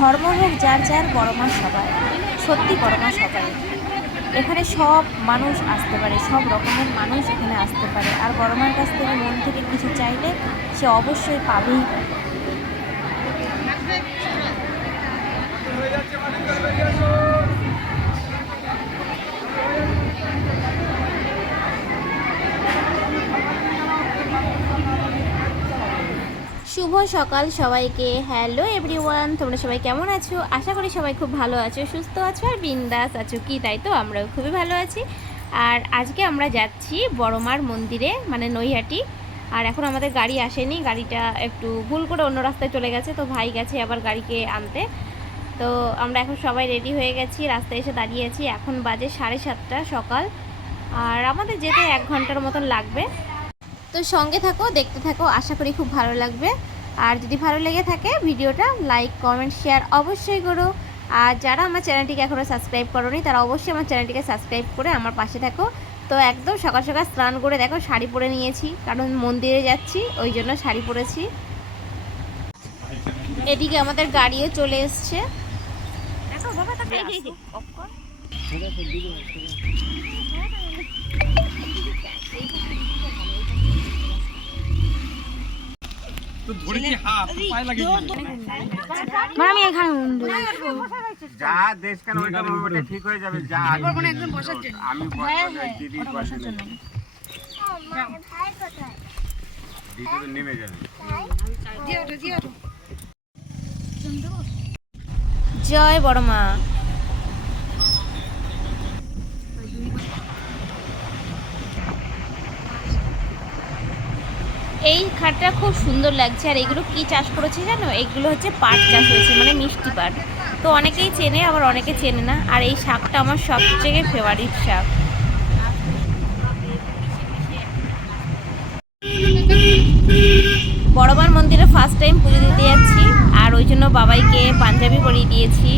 ধর্ম হোক যার যার, বড় মা সবাই, সত্যি বড় মা সবাই। এখানে সব মানুষ আসতে পারে, সব রকমের মানুষ এখানে আসতে পারে, আর বড় মার কাছ থেকে মন থেকে কিছু চাইলে সে অবশ্যই পাবেই পাবে। শুভ সকাল সবাইকে। হ্যালো এভরিওয়ান, তোমরা সবাই কেমন আছো? আশা করি সবাই খুব ভালো আছো, সুস্থ আছো আর বিন্দাস আছো। কি তাই তো, আমরাও খুবই ভালো আছি। আর আজকে আমরা যাচ্ছি বড়মার মন্দিরে, মানে নৈহাটি। আর এখন আমাদের গাড়ি আসেনি, গাড়িটা একটু ভুল করে অন্য রাস্তায় চলে গেছে, তো ভাই গেছে আবার গাড়িকে আনতে। তো আমরা এখন সবাই রেডি হয়ে গেছি, রাস্তায় এসে দাঁড়িয়ে আছি। এখন বাজে 7:30 সকাল, আর আমাদের যেতে 1 ঘন্টার মতন লাগবে। তো সঙ্গে থাকো, দেখতে থাকো, আশা করি খুব ভালো লাগবে। আর যদি ভালো লেগে থাকে ভিডিওটা লাইক কমেন্ট শেয়ার অবশ্যই করো। আর যারা আমার চ্যানেলটিকে এখনও সাবস্ক্রাইব করোনি তারা অবশ্যই আমার চ্যানেলটিকে সাবস্ক্রাইব করে আমার পাশে থাকো। তো একদম সকাল সকাল স্নান করে দেখো শাড়ি পরে নিয়েছি, কারণ মন্দিরে যাচ্ছি ওই জন্য শাড়ি পরেছি। এদিকে আমাদের গাড়িও চলে এসছে। দেখো বাবা, যা দেশ কেন ওইটা ঠিক হয়ে যাবে। যা আমি নেমে যাবে। জয় বড় মা। এই খাটটা খুব সুন্দর লাগছে। আর এগুলো কি চাষ করেছে জানো? এগুলো হচ্ছে পাট চাষ হয়েছে, মানে মিষ্টি পাট। তো অনেকেই চেনে, আবার অনেকে চেনে না। আর এই শাকটা আমার সবথেকে ফেভারিট শাক। বড়মার মন্দিরে ফার্স্ট টাইম পুজো দিতে যাচ্ছি, আর ওই জন্য বাবাইকে পাঞ্জাবি পরিয়ে দিয়েছি।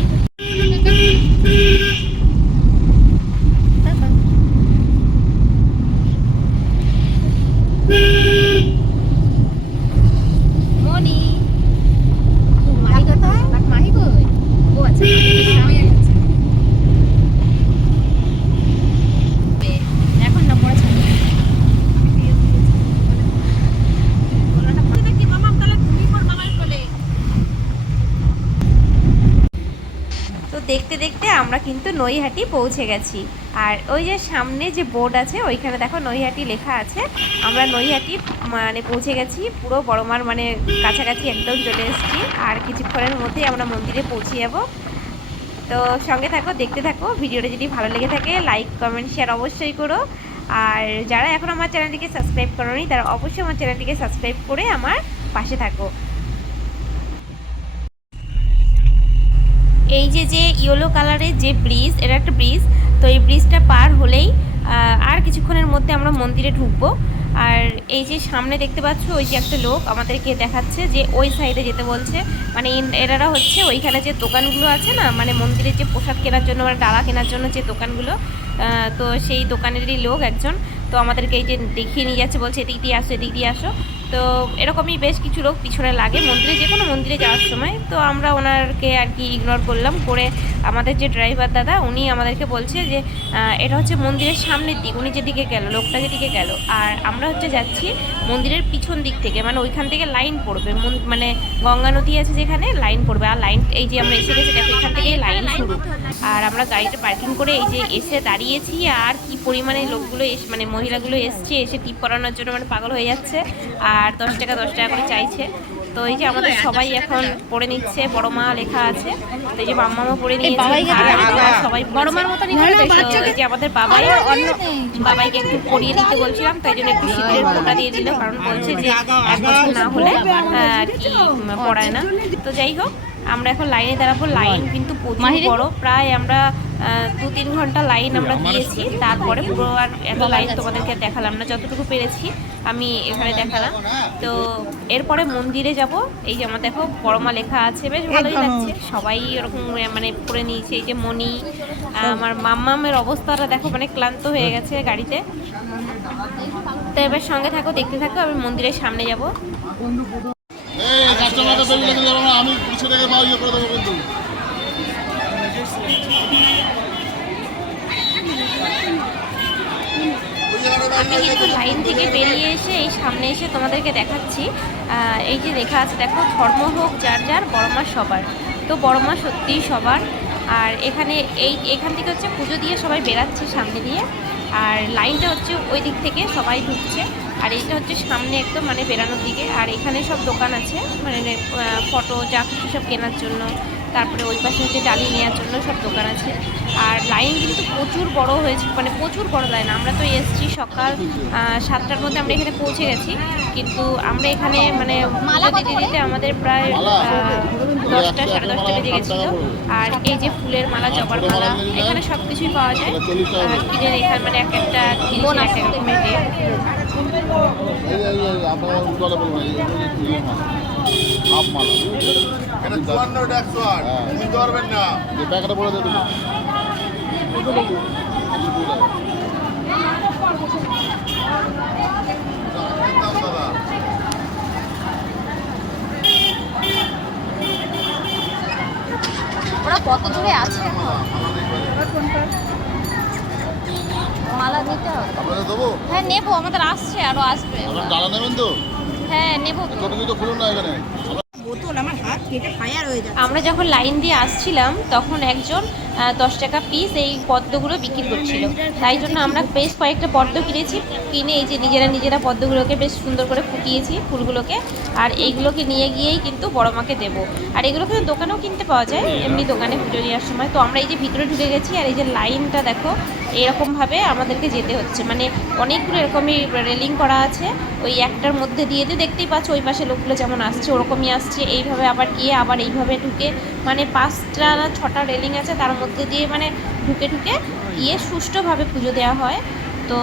দেখতে দেখতে আমরা কিন্তু নৈহাটি পৌঁছে গেছি। আর ওই যে সামনে যে বোর্ড আছে ওইখানে দেখো নৈহাটি লেখা আছে। আমরা নৈহাটি মানে পৌঁছে গেছি, পুরো বড়মার মানে কাছাকাছি একদম চলে এসেছি। আর কিছুক্ষণের মধ্যেই আমরা মন্দিরে পৌঁছে যাব। তো সঙ্গে থাকো, দেখতে থাকো। ভিডিওটা যদি ভালো লেগে থাকে লাইক কমেন্ট শেয়ার অবশ্যই করো। আর যারা এখন আমার চ্যানেলটিকে সাবস্ক্রাইব করোনি তারা অবশ্যই আমার চ্যানেলটিকে সাবস্ক্রাইব করে আমার পাশে থাকো। এই যে ইয়েলো কালারের যে ব্রিজ, এটা একটা ব্রিজ। তো এই ব্রিজটা পার হলেই আর কিছুক্ষণের মধ্যে আমরা মন্দিরে ঢুকবো। আর এই যে সামনে দেখতে পাচ্ছ ওই যে একটা লোক আমাদেরকে দেখাচ্ছে যে ওই সাইডে যেতে বলছে। মানে এনারা হচ্ছে ওইখানে যে দোকানগুলো আছে না, মানে মন্দিরের যে প্রসাদ কেনার জন্য, মানে ডালা কেনার জন্য যে দোকানগুলো, তো সেই দোকানেরই লোক একজন। তো আমাদেরকে এই যে দেখিয়ে নিয়ে যাচ্ছে, বলছে এদিক দিয়ে আসো, এদিক দিয়ে আসো। তো এরকমই বেশ কিছু লোক পিছনে লাগে মন্দিরে, যে কোনো মন্দিরে যাওয়ার সময়। তো আমরা ওনারকে আর কি ইগনোর করলাম করে আমাদের যে ড্রাইভার দাদা উনি আমাদেরকে বলছে যে এটা হচ্ছে মন্দিরের সামনের দিক, উনি যেদিকে গেল, লোকটা যেদিকে গেল। আর আমরা হচ্ছে যাচ্ছি মন্দিরের পিছন দিক থেকে, মানে ওইখান থেকে লাইন পড়বে, মানে গঙ্গা নদী আছে যেখানে লাইন পড়বে। আর লাইন এই যে আমরা এসে গেছি দেখো, এখান থেকেই লাইন শুরু। আর আমরা গাড়িটা পার্কিং করে এই যে এসে দাঁড়িয়েছি। আর কি পরিমাণে লোকগুলো মানে মহিলাগুলো এসছে, এসে টিপ করানোর জন্য মানে পাগল হয়ে যাচ্ছে। আর 10 টাকা 10 টাকা করে চাইছে। তো এই যে আমাদের সবাই এখন পড়ে নিচ্ছে, বড় মা লেখা আছে। তো এই যে মাম্মাও পড়ে নিয়েছে, সবাই বড় মার মতো। এই যে আমাদের বাবাই, বাবাইকে একটু পড়িয়ে দিতে বলছিলাম, তাই জন্য একটু শিবিরের ফোঁটা দিয়ে দিল, কারণ বলছে যে 1 বছর না হলে আর কি পড়ায় না। তো যাই হোক, আমরা এখন লাইনে দাঁড়াবো। লাইন কিন্তু প্রচুর বড়, প্রায় আমরা 2-3 ঘন্টা লাইন আমরা দিয়েছি। তারপরে পুরো আর এত লাইন তোমাদেরকে দেখালাম না, যতটুকু পেরেছি আমি এখানে দেখালাম। তো এরপরে মন্দিরে যাব। এই যে আমার দেখো বড়মা লেখা আছে, বেশ ভালোই লাগছে। সবাই ওরকম মানে পরে নিয়েছে। এই যে মনি, আমার মাম্মামের অবস্থাটা দেখো, মানে ক্লান্ত হয়ে গেছে গাড়িতে। তো এবার সঙ্গে থাকো, দেখতে থাকো। আমি মন্দিরের সামনে যাব। কাস্টমারকে বেরিয়ে রেখে দেবো না, আমি 200 টাকা মাল ইয়ে করে দেবো বন্ধু। আমি কিন্তু লাইন থেকে বেরিয়ে এসে এই সামনে এসে তোমাদেরকে দেখাচ্ছি। এই যে লেখা আছে দেখো, ধর্ম হোক যার যার, বড় মা সবার। তো বড় মা সত্যিই সবার। আর এখান থেকে হচ্ছে পুজো দিয়ে সবাই বেরাচ্ছে সামনে দিয়ে, আর লাইনটা হচ্ছে ওই দিক থেকে সবাই ঢুকছে। আর এইটা হচ্ছে সামনে একদম মানে বেরানোর দিকে। আর এখানে সব দোকান আছে মানে ফটো যা কিছু সব কেনার জন্য, তারপরে ওই পাশে হচ্ছে ডালি নেওয়ার জন্য সব দোকান আছে। আর লাইন কিন্তু প্রচুর বড় হয়েছে, মানে প্রচুর বড় লাইন। আমরা তো এসেছি সকাল 7টার মধ্যে আমরা এখানে পৌঁছে গেছি, কিন্তু আমরা এখানে মানে মালা দিতে দিতে আমাদের প্রায় 10টা সাড়ে 10টা বেজে গেছিলো। আর এই যে ফুলের মালা, জবার মালা, এখানে সব কিছুই পাওয়া যায়। কিনে এখানে মানে এক একটা জিনিস এক এক রকমের রেট। ওরা কত দূরে আছে এখন? মালা নিতে হবে। আপনাদের দেবো? হ্যাঁ নেবো, আমাদের আসছে, আরো আসবে। আপনার ডালা নেবেন তো? হ্যাঁ নেবো। ছোটো ছোটো খুলুন না এখানে। আমরা যখন লাইন দিয়ে আসছিলাম তখন একজন 10 টাকা পিস এই পদ্মগুলো বিক্রি করছিল, তাই জন্য আমরা বেশ কয়েকটা পদ্ম কিনেছি। কিনে এই যে নিজেরা পদ্মগুলোকে বেশ সুন্দর করে ফুটিয়েছি ফুলগুলোকে, আর এইগুলোকে নিয়ে গিয়েই কিন্তু বড় মাকে দেবো। আর এগুলো কিন্তু দোকানেও কিনতে পাওয়া যায়, এমনি দোকানে পুজো দেওয়ার সময়। তো আমরা এই যে ভিতরে ঢুকে গেছি, আর এই যে লাইনটা দেখো এরকমভাবে আমাদেরকে যেতে হচ্ছে, মানে অনেকগুলো এরকমই রেলিং করা আছে। ওই একটার মধ্যে দিয়ে দেখতেই পাচ্ছ ওই পাশে লোকগুলো যেমন আসছে ওরকমই আসছে, এইভাবে আবার গিয়ে আবার এইভাবে ঢুকে, মানে 5টা না 6টা রেলিং আছে, তার মধ্যে দিয়ে মানে ঢুকে গিয়ে সুষ্ঠুভাবে পুজো দেওয়া হয়। তো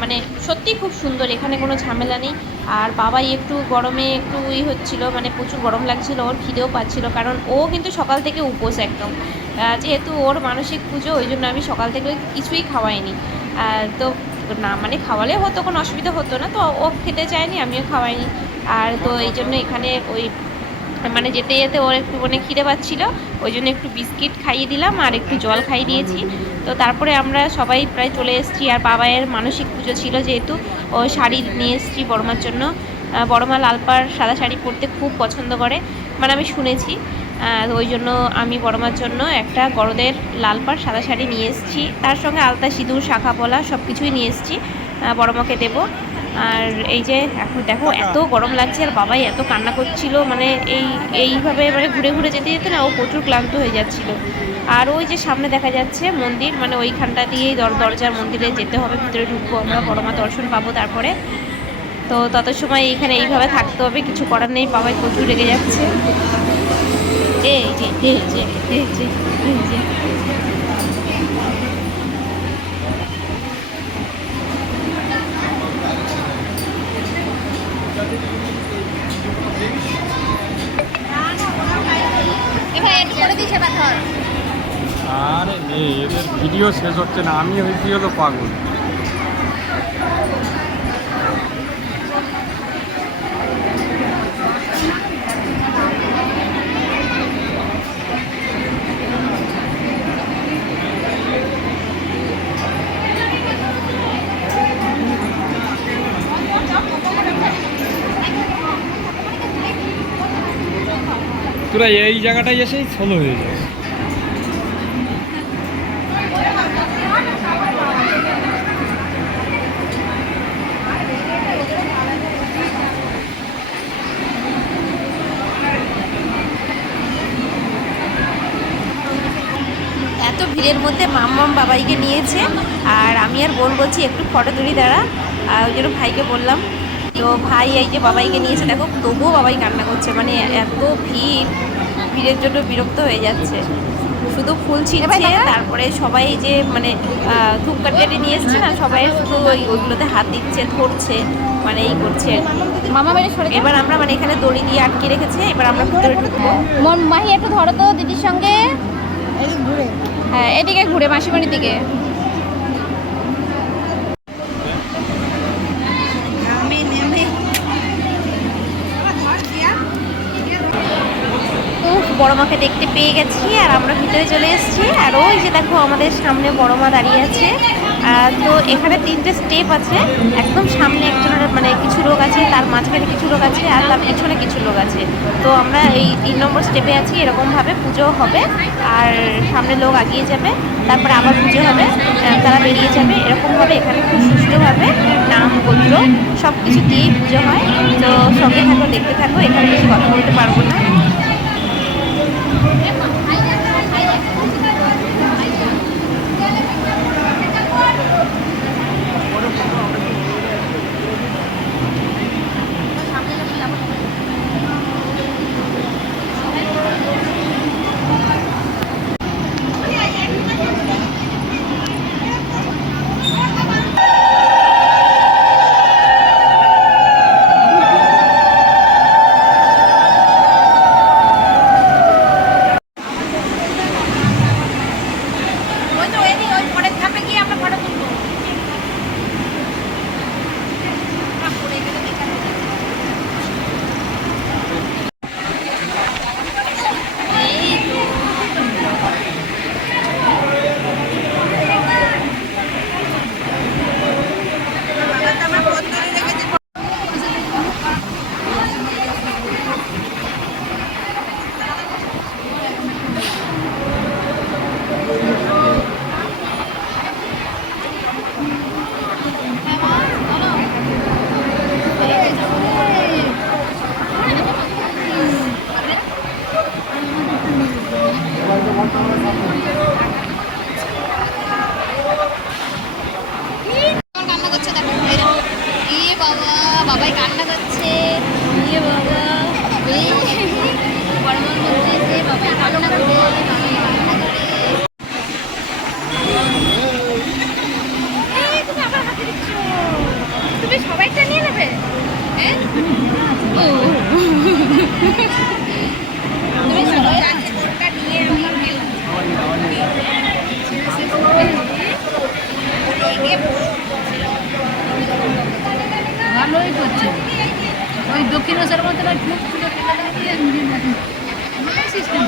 মানে সত্যি খুব সুন্দর, এখানে কোনো ঝামেলা নেই। আর বাবাই একটু গরমে একটু হচ্ছিলো, মানে প্রচুর গরম লাগছিল, ওর খিদেও পাচ্ছিল, কারণ ও কিন্তু সকাল থেকে উপোস একদম। যেহেতু ওর মানসিক পুজো, ওই জন্য আমি সকাল থেকে কিছুই খাওয়াইনি। তো না মানে খাওয়ালে হতো, কোনো অসুবিধা হতো না, তো ও খেতে চায়নি, আমিও খাওয়াইনি। আর তো এই জন্য এখানে ওই মানে যেতে যেতে ওর একটু মানে খিদে পাচ্ছিলো, ওই জন্য একটু বিস্কিট খাইয়ে দিলাম আর একটু জল খাইয়ে দিয়েছি। তো তারপরে আমরা সবাই প্রায় চলে এসেছি। আর বাবায়ের মানসিক পুজো ছিল যেহেতু, ও শাড়ি নিয়ে এসেছি বড়মার জন্য। বড়মা লাল পাড় সাদা শাড়ি পরতে খুব পছন্দ করে, মানে আমি শুনেছি। ওই জন্য আমি বড়মার জন্য একটা গরদের লাল পাড় সাদা শাড়ি নিয়ে এসেছি, তার সঙ্গে আলতা সিঁদুর শাখা পলা সব কিছুই নিয়ে এসেছি, বড়মাকে দেবো। আর এই যে এখন দেখো এত গরম লাগছে, আর বাবাই এত কান্না করছিল, মানে এইভাবে মানে ঘুরে ঘুরে যেতে যেতে না ও প্রচুর ক্লান্ত হয়ে যাচ্ছিল। আর ওই যে সামনে দেখা যাচ্ছে মন্দির, মানে ওইখানটা দিয়েই দরজার মন্দিরে যেতে হবে, ভিতরে ঢুকবো আমরা, বড়মা দর্শন পাবো তারপরে। তো তত সময় এইখানে এইভাবে থাকতে হবে, কিছু করার নেই, বাবাই প্রচুর রেগে যাচ্ছে। এই যে এই যে এই যে এই যে আরে এদের ভিডিও শেষ হচ্ছে না, আমি হয়েছি হলো পাগল। তোরা এই জায়গাটায় এসেই সোলো হয়ে যায়। এত ভিড়ের মধ্যে মাম্মাম বাবাইকে নিয়েছে, আর আমি আর বোন বলছি একটু ফটো তুলি দাঁড়া, ওই জন্য ভাইকে বললাম। তো ভাই এই যে বাবাইকে নিয়েছে, দেখো তবুও বাবাই কান্না করছে, মানে এত ভিড়ের জন্য বিরক্ত হয়ে যাচ্ছে। শুধু ফুল ছিঁড়ছে, তারপরে সবাই যে মানে ধূপকাঠি নিয়ে এসছে না, সবাই শুধু ওইগুলোতে হাত দিচ্ছে, ধরছে, মানে এই করছে। মামা মেরে সরে এবার আমরা মানে এখানে দড়ি দিয়ে আটকে রেখেছে, এবার আমরা ভিতরে ঢুকবো। মাহি একটু ধরো তো দিদির সঙ্গে, হ্যাঁ এদিকে ঘুরে মাসিমণির দিকে। বড় মাকে দেখতে পেয়ে গেছি আর আমরা ভিতরে চলে এসেছি। আর ওই যে দেখো আমাদের সামনে বড় মা দাঁড়িয়ে আছে। তো এখানে 3টে স্টেপ আছে, একদম সামনে একজনের মানে কিছু লোক আছে, তার মাঝখানে কিছু লোক আছে, আর তার পিছনে কিছু লোক আছে। তো আমরা এই 3 নম্বর স্টেপে আছি। এরকমভাবে পুজো হবে আর সামনে লোক আগিয়ে যাবে, তারপরে আবার পুজো হবে, তারা বেরিয়ে যাবে। এরকমভাবে এখানে খুব সুষ্ঠুভাবে নাম গোত্র সব কিছু দিয়েই পুজো হয়। তো সঙ্গে থাকো, দেখতে থাকো, এখানে বেশি কথা বলতে পারবো না। কান্না করছে, দেখো এ বাবা, বাবাই কান্না করছে। এ বাবা, বড় মা বলছে বাবাই কান্না করে, বাবাই কান্না করে। তুমি আবার হাতে দিচ্ছ, তুমি সবাইটা নিয়ে নেবে। হ্যাঁ ও তুমি সবাই আছে কোনটা নিয়ে আমি গেলাম। ভালোই করছে, ওই দক্ষিণেশ্বর মতো সিস্টেম।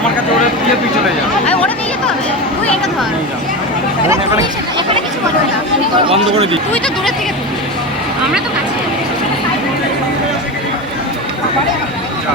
আমার কাছে ওরা দিয়ে তুই চলে যা, ওরা নিয়ে যেতে হবে, তুই এটা ধর। এখানে কিছু বলবে না, বন্ধ করে দিই। তুই তো দূরে থেকে তুল, আমরা তো কাছে। যা।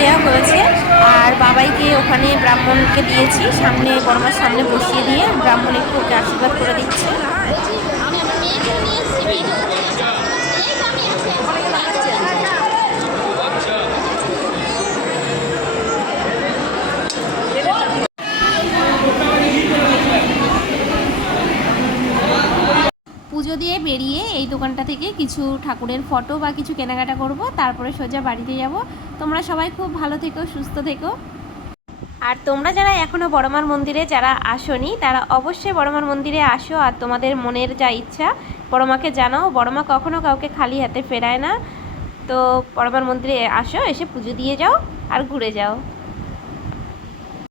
দেওয়া হয়েছে আর বাবাইকে ওখানে ব্রাহ্মণকে দিয়েছি, সামনে বড়মার সামনে বসিয়ে দিয়ে ব্রাহ্মণ একটু ওকে আশীর্বাদ করে দিচ্ছে। আমি আমার মেয়েকে নিয়ে এসেছি, মেয়েকে পুজো দিয়ে বেরিয়ে এই দোকানটা থেকে কিছু ঠাকুরের ফটো বা কিছু কেনাকাটা করব, তারপরে সোজা বাড়িতে যাব। তোমরা সবাই খুব ভালো থেকো, সুস্থ থেকো। আর তোমরা যারা এখনও বড়মার মন্দিরে যারা আসোনি তারা অবশ্যই বড়মার মন্দিরে আসো আর তোমাদের মনের যা ইচ্ছা বড়মাকে জানাও। বড়মা কখনো কাউকে খালি হাতে ফেরায় না। তো বড়মার মন্দিরে আসো, এসে পুজো দিয়ে যাও আর ঘুরে যাও।